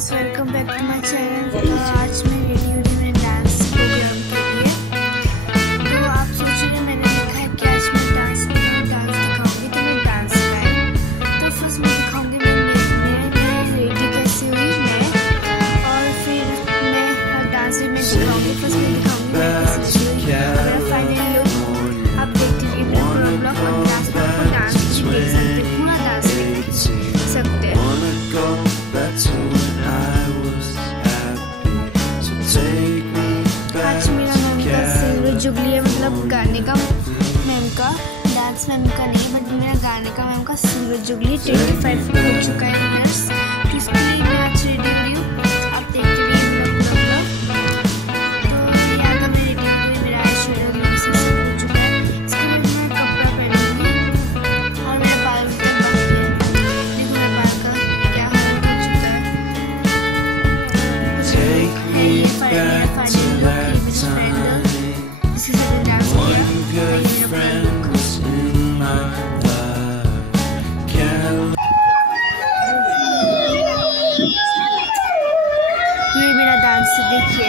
Guys, welcome back to my channel. आज मैं ready हूँ मेरे डांस प्रोग्राम के लिए। तो आप सोच रहे मैंने लिखा है कि आज मैं डांस दिखाऊंगी, तो मैं डांस सिखाऊंगी। तो फर्स्ट मैं दिखाऊंगी मैं रेडी कैसे हुई मैं, और फिर मैं डांस भी मैं दिखाऊंगी। फर्स्ट मैं दिखाऊंगी मैं कैसे हुई मेरा फाइनल लुक। आप देखते रहिए मेरा पूरा ब्लॉग और डांस में आपको डांस भी देख सकते हैं, पूरा डांस देख सकते हैं। आज मेरा मैम का सिल्वर जुबली है, मतलब गाने का मैम का, डांस मैम का नहीं बट मेरा गाने का मैम का सिल्वर जुबली 25 हो चुका है विनर्स। तो इसके लिए मैं आज रेडी हो रही हूँ, आप देखते रहिए ब्लॉग। तो यहाँ पर मैं रेडी हो गई, मेरा ऐश्वर्या मेरे से सब हो चुका है। इसके बाद मैं कपड़ा पहनूंगी और मेरा बाल तक बाकी है। देखो मेरा बाल का क्या हाल हो चुका है। ये फाइनल ये मेरा डांस देखिए।